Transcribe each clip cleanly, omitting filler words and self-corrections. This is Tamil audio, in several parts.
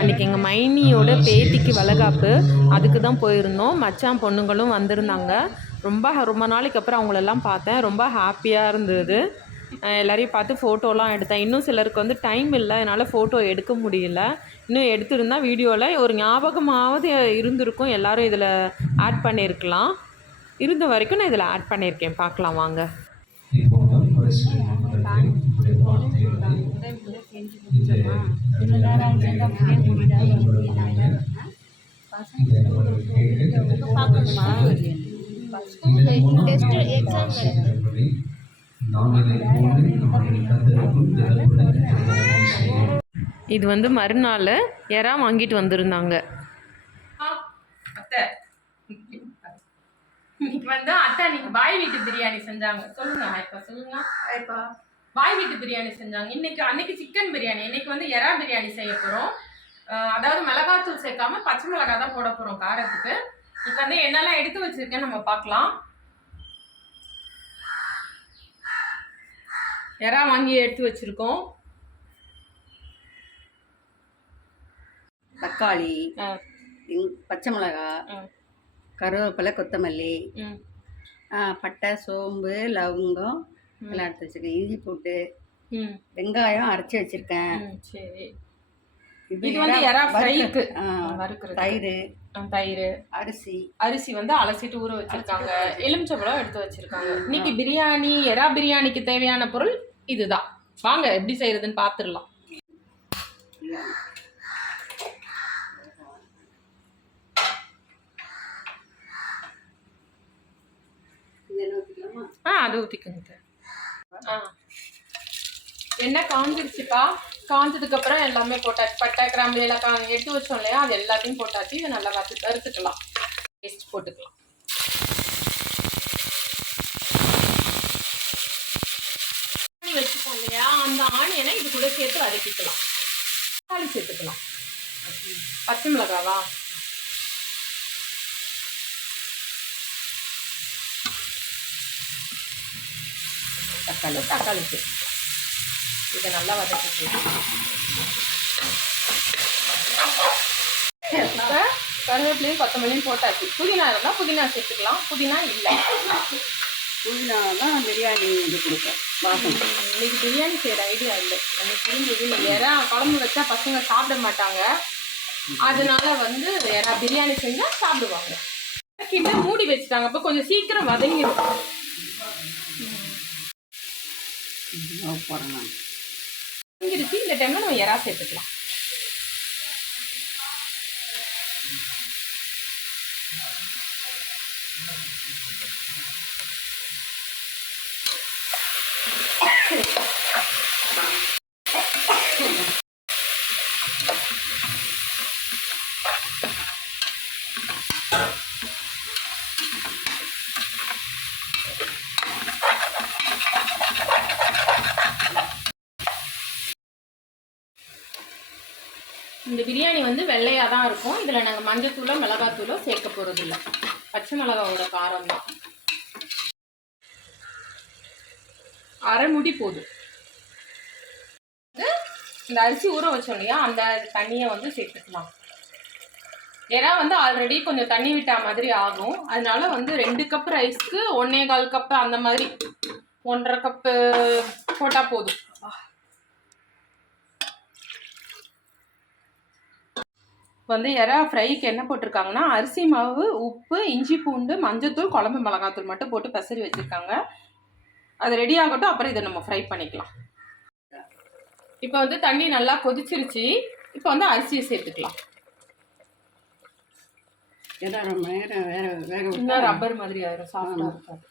அன்றைக்கி எங்கள் மைனியோட பேத்திக்கு வளைகாப்பு, அதுக்கு தான் போயிருந்தோம். மச்சான் பொண்ணுங்களும் வந்திருந்தாங்க. ரொம்ப நாளைக்கு அப்புறம் அவங்களெல்லாம் பார்த்தேன். ரொம்ப ஹாப்பியாக இருந்தது. எல்லோரையும் பார்த்து ஃபோட்டோலாம் எடுத்தேன். இன்னும் சிலருக்கு வந்து டைம் இல்லை, அதனால் ஃபோட்டோ எடுக்க முடியல. இன்னும் எடுத்திருந்தால் வீடியோவில் ஒரு ஞாபகமாவது இருந்திருக்கும். எல்லோரும் இதில் ஆட் பண்ணியிருக்கலாம். இருந்த வரைக்கும் நான் இதில் ஆட் பண்ணியிருக்கேன். பார்க்கலாம் வாங்க. இது வந்து மறுநாள் எறா வாங்கிட்டு வந்திருந்தாங்க. இன்னைக்கு வந்து அத்தை நீங்க பாய் வீட்டு பிரியாணி செஞ்சாங்க. சொல்லுங்க இப்ப சொல்லுங்க. இப்ப பாய் வீட்டு பிரியாணி செஞ்சாங்க. அன்னைக்கு சிக்கன் பிரியாணி, இன்னைக்கு வந்து எறா பிரியாணி செய்ய போறோம். அதாவது மிளகாத்தூள் சேர்க்காம பச்சை மிளகாய் தான் போட போறோம் காரத்துக்கு. இப்போ வந்து என்னெல்லாம் எடுத்து வச்சிருக்கேன் நம்ம பார்க்கலாம். எறா வாங்கி எடுத்து வச்சிருக்கோம். தக்காளி, பச்சை மிளகாய், கருவேப்பிலை, கொத்தமல்லி, பட்டை, சோம்பு, லவங்கம் எல்லாம் எடுத்து வச்சிருக்கேன். இஞ்சி போட்டு வெங்காயம் அரைச்சி வச்சிருக்கேன். சரி, இது வந்து எறா ஃப்ரைக்கு தயிர், அரிசி வந்து அலசிட்டு ஊற வச்சிருக்காங்க. எலுமிச்சம்பழம் எடுத்து வச்சிருக்காங்க. இன்னைக்கு பிரியாணி, எறா பிரியாணிக்கு தேவையான பொருள் இதுதான். வாங்க எப்படி செய்யறதுன்னு பார்த்துடலாம். அது ஊற்றிக்கோங்க. எண்ணெய் காஞ்சிருச்சுப்பா. காஞ்சதுக்கு அப்புறம் எல்லாமே போட்டாச்சு. பட்டை, கிராம்பு எல்லாம் எடுத்து வச்சோம் இல்லையா, அது எல்லாத்தையும் போட்டாச்சு. இதை நல்லா வறுத்துக்கலாம். பேஸ்ட் போட்டுக்கலாம். வச்சுப்போம் இல்லையா, அந்த ஆனியனை இது கூட சேர்த்து வதக்கிக்கலாம். தக்காளி சேர்த்துக்கலாம். பச்சை மிளகாவா, தக்காளி இதை நல்லா வதக்கிக்கலாம். கருவேப்பிலையும் கொத்தமல்லியும் போட்டாச்சு. புதினா இருந்தால் புதினா சேர்த்துக்கலாம். புதினா இல்லை, புதினா தான் பிரியாணி வந்து கொடுப்பேன். இன்னைக்கு பிரியாணி செய்கிற ஐடியா இல்லை. எனக்கு புரிஞ்சது. எறா குழம்பு வச்சா பசங்க சாப்பிட மாட்டாங்க. அதனால வந்து எறா பிரியாணி செஞ்சால் சாப்பிடுவாங்க. கிட்ட மூடி வச்சுட்டாங்க. அப்போ கொஞ்சம் சீக்கிரம் வதங்கிடும். இந்த டைம்ல நம்ம எறா சேர்த்துக்கலாம். இந்த பிரியாணி வந்து வெள்ளையாக தான் இருக்கும். இதில் நாங்கள் மஞ்சத்தூளோ மிளகாத்தூளோ சேர்க்க போகிறதில்ல. பச்சை மிளகாவோட காரம் தான். அரை முடி போதும். இந்த அரிசி ஊற வச்சோம் இல்லையா, அந்த தண்ணியை வந்து சேர்த்துக்கலாம். ஏன்னா வந்து ஆல்ரெடி கொஞ்சம் தண்ணி விட்டா மாதிரி ஆகும். அதனால வந்து 2 கப் ரைஸ்க்கு 1.25 கப்பு, அந்த மாதிரி 1.5 கப்பு போட்டால் போதும். வந்து எறா ஃப்ரைக்கு என்ன போட்டிருக்காங்கன்னா, அரிசி மாவு, உப்பு, இஞ்சி பூண்டு, மஞ்சத்தூள், குழம்பு மிளகாத்தூள் மட்டும் போட்டு பசறி வச்சுருக்காங்க. அது ரெடி ஆகட்டும். அப்புறம் இதை நம்ம ஃப்ரை பண்ணிக்கலாம். இப்போ வந்து தண்ணி நல்லா கொதிச்சிருச்சு. இப்போ வந்து அரிசியை சேர்த்துக்கலாம். இன்னும் ரப்பர் மாதிரி ஆயிரும், சாஃப்டாக இருக்கும்.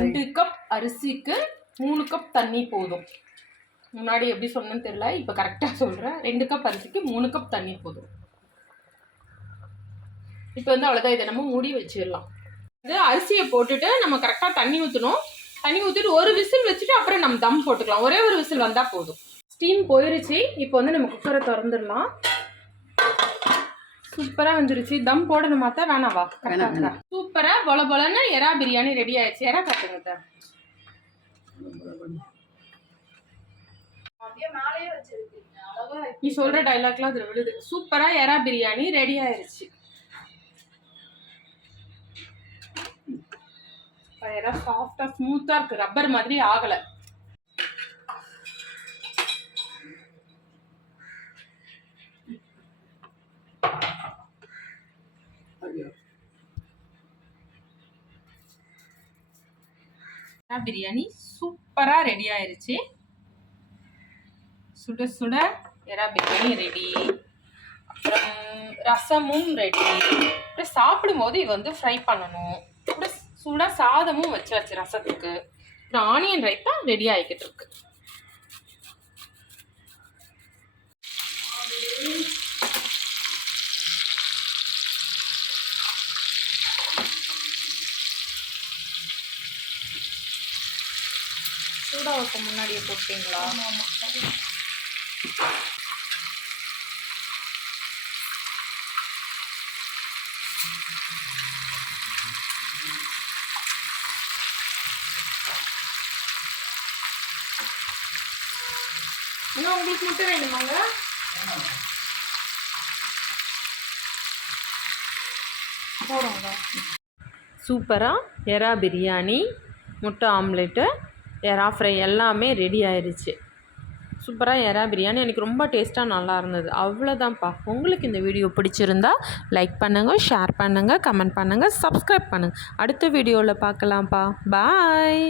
ரெண்டு கப் அரிசிக்கு 3 கப் தண்ணி போதும். முன்னாடி எப்படி சொன்னேன்னு தெரியல, இப்போ கரெக்டாக சொல்கிறேன். 2 கப் அரிசிக்கு 3 கப் தண்ணி போதும். இப்போ வந்து அவ்வளோதான். இதை நம்ம மூடி வச்சிடலாம். இது அரிசியை போட்டுட்டு நம்ம கரெக்டாக தண்ணி ஊற்றணும். தண்ணி ஊற்றிட்டு ஒரு விசில் வச்சுட்டு அப்புறம் நம்ம தம் போட்டுக்கலாம். ஒரே ஒரு விசில் வந்தால் போதும். ஸ்டீம் போயிருச்சு. இப்போ வந்து நம்ம குக்கரை திறந்துடலாம். சூப்பராக வந்துருச்சு. தம் போடணுமா தான் வேணாவா? கரெக்டாக சூப்பராக பொல பொலன்னு எறா பிரியாணி ரெடி ஆயிடுச்சு. எறா காட்டுங்க தான். நீ சொல்ற டைலாக்லாம் அதில் விடுது. சூப்பராக எறா பிரியாணி ரெடி ஆயிடுச்சு. எறா சாஃப்டாக ஸ்மூத்தாக இருக்குது, ரப்பர் மாதிரி ஆகலை. பிரியாணி சூப்பராக ரெடி ஆயிருச்சு. சுட சுட எறா பிரியாணி ரெடி. அப்புறம் ரசமும் ரெடி. அப்புறம் சாப்பிடும்போது இது வந்து ஃப்ரை பண்ணணும். அப்புறம் சுட சாதமும் வச்சாச்சு ரசத்துக்கு. அப்புறம் ஆனியன் ரைத்தா ரெடி ஆகிக்கிட்டு இருக்கு. சூடா வைக்க முன்னாடியே போட்டீங்களா? இன்னும் உங்களுக்கு முட்டை வேணுமாங்க? போடுங்க. சூப்பராக எறா பிரியாணி, முட்டை ஆம்லெட்டு, எறா ஃப்ரை எல்லாமே ரெடி ஆயிடுச்சு. சூப்பராக எறா பிரியாணி எனக்கு ரொம்ப டேஸ்ட்டாக நல்லா இருந்தது. அவ்வளோதான்ப்பா. உங்களுக்கு இந்த வீடியோ பிடிச்சிருந்தா லைக் பண்ணுங்கள், ஷேர் பண்ணுங்கள், கமெண்ட் பண்ணுங்கள், சப்ஸ்கிரைப் பண்ணுங்கள். அடுத்த வீடியோவில் பார்க்கலாம்ப்பா. பாய்.